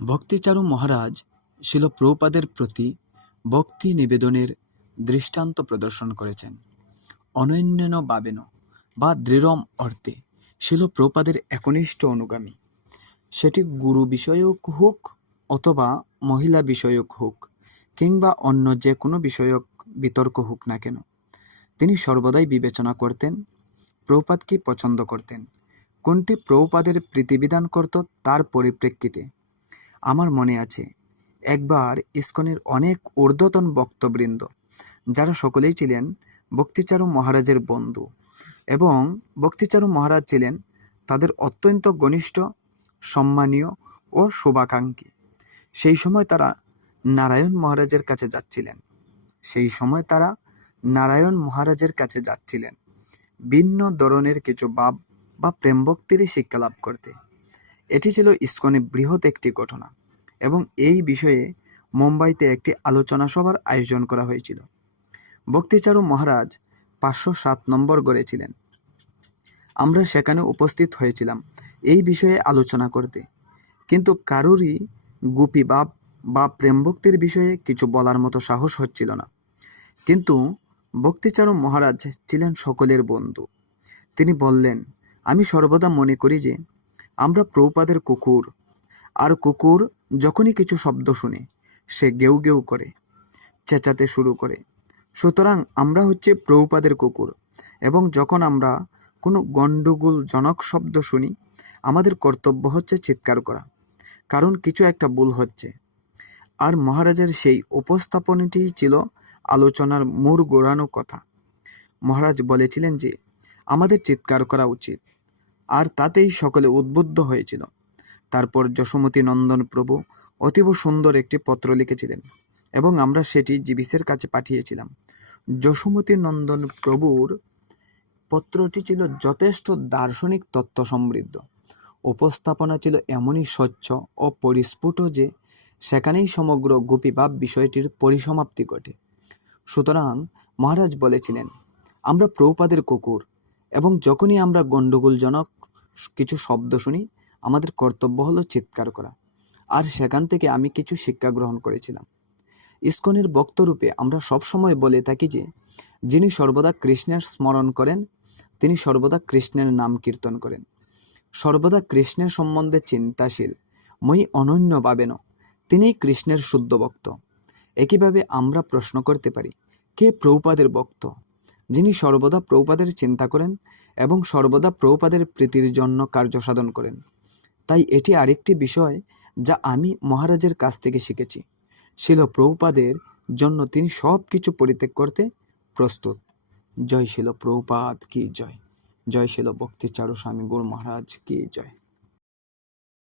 ভক্তিচারু মহারাজ শিল প্রভুপাদের প্রতি ভক্তি নিবেদনের দৃষ্টান্ত প্রদর্শন করেছেন। অনন্যেন ভাবেন বা দৃঢ়ম অর্থে শিল প্রভুপাদের একনিষ্ঠ অনুগামী, সেটি গুরু বিষয়ক হোক অথবা মহিলা বিষয়ক হোক কিংবা অন্য যে কোনো বিষয়ক বিতর্ক হোক না কেন, তিনি সর্বদাই বিবেচনা করতেন প্রভুপাদ কি পছন্দ করতেন, কোনটি প্রভুপাদের প্রীতিবিধান করত তার পরিপ্রেক্ষিতে। আমার মনে আছে একবার ইস্কনের অনেক ঊর্ধ্বতন ভক্তবৃন্দ, যারা সকলেই ছিলেন ভক্তিচারু মহারাজের বন্ধু এবং ভক্তিচারু মহারাজ ছিলেন তাদের অত্যন্ত ঘনিষ্ঠ, সম্মানীয় ও শুভাকাঙ্ক্ষী, সেই সময় তারা নারায়ণ মহারাজের কাছে যাচ্ছিলেন ভিন্ন ধরনের কিছু ভাব বা প্রেম ভক্তির শিক্ষা লাভ করতে। এটি ছিল ইস্কনে বৃহৎ একটি ঘটনা এবং এই বিষয়ে মুম্বাইতে একটি আলোচনা সভার আয়োজন করা হয়েছিল। ভক্তিচারু মহারাজ 507 নম্বর ঘরে ছিলেন। আমরা সেখানে উপস্থিত হয়েছিলাম এই বিষয়ে আলোচনা করতে, কিন্তু কারোরই গোপী ভাব বা প্রেম ভক্তির বিষয়ে কিছু বলার মতো সাহস হচ্ছিল না। কিন্তু ভক্তিচারু মহারাজ ছিলেন সকলের বন্ধু। তিনি বললেন, আমি সর্বদা মনে করি যে আমরা প্রভুপাদের কুকুর, আর কুকুর যখনই কিছু শব্দ শুনে সে গেউ গেউ করে চেঁচাতে শুরু করে। সুতরাং আমরা হচ্ছে প্রভুপাদের কুকুর, এবং যখন আমরা কোনো গণ্ডগোলজনক শব্দ শুনি আমাদের কর্তব্য হচ্ছে চিৎকার করা, কারণ কিছু একটা ভুল হচ্ছে। আর মহারাজের সেই উপস্থাপনাটি ছিল আলোচনার মোড় ঘোরানো কথা। মহারাজ বলেছিলেন যে আমাদের চিৎকার করা উচিত, আর তাতেই সকলে উদ্বুদ্ধ হয়েছিল। তারপর যশোমতী নন্দন প্রভু অতীব সুন্দর একটি পত্র লিখেছিলেন এবং আমরা সেটি জিবিসের কাছে পাঠিয়েছিলাম। যশোমতী নন্দন প্রভুর পত্রটি ছিল যথেষ্ট দার্শনিক তত্ত্ব সমৃদ্ধ। উপস্থাপনা ছিল এমনই স্বচ্ছ ও পরিস্ফুট যে সেখানেই সমগ্র গোপীভাব বিষয়টির পরিসমাপ্তি ঘটে। সুতরাং মহারাজ বলেছিলেন, আমরা প্রভুপাদের কুকুর, এবং যখনই আমরা গণ্ডগোলজনক কিছু শব্দ শুনি আমাদের কর্তব্য হলো চিৎকার করা। আর সেখান থেকে আমি কিছু শিক্ষা গ্রহণ করেছিলাম। ইস্কনের ভক্তরূপে আমরা সবসময় বলে থাকি যে যিনি সর্বদা কৃষ্ণের স্মরণ করেন তিনি সর্বদা কৃষ্ণের নাম কীর্তন করেন, সর্বদা কৃষ্ণের সম্বন্ধে চিন্তাশীল, মই অনন্য ভাবেন, তিনিই কৃষ্ণের শুদ্ধ ভক্ত। একইভাবে আমরা প্রশ্ন করতে পারি, কে প্রভুপাদের ভক্ত? যিনি সর্বদা প্রভুপাদের চিন্তা করেন এবং সর্বদা প্রভুপাদের প্রীতির জন্য কার্য সাধন করেন। তাই এটি আরেকটি বিষয় যা আমি মহারাজের কাছ থেকে শিখেছি। শিল প্রভুপাদের জন্য তিনি সব কিছু পরিত্যাগ করতে প্রস্তুত। জয় শিল প্রভুপাদ কি জয়। জয় শিল ভক্তিচারু স্বামী গৌর মহারাজ কি জয়।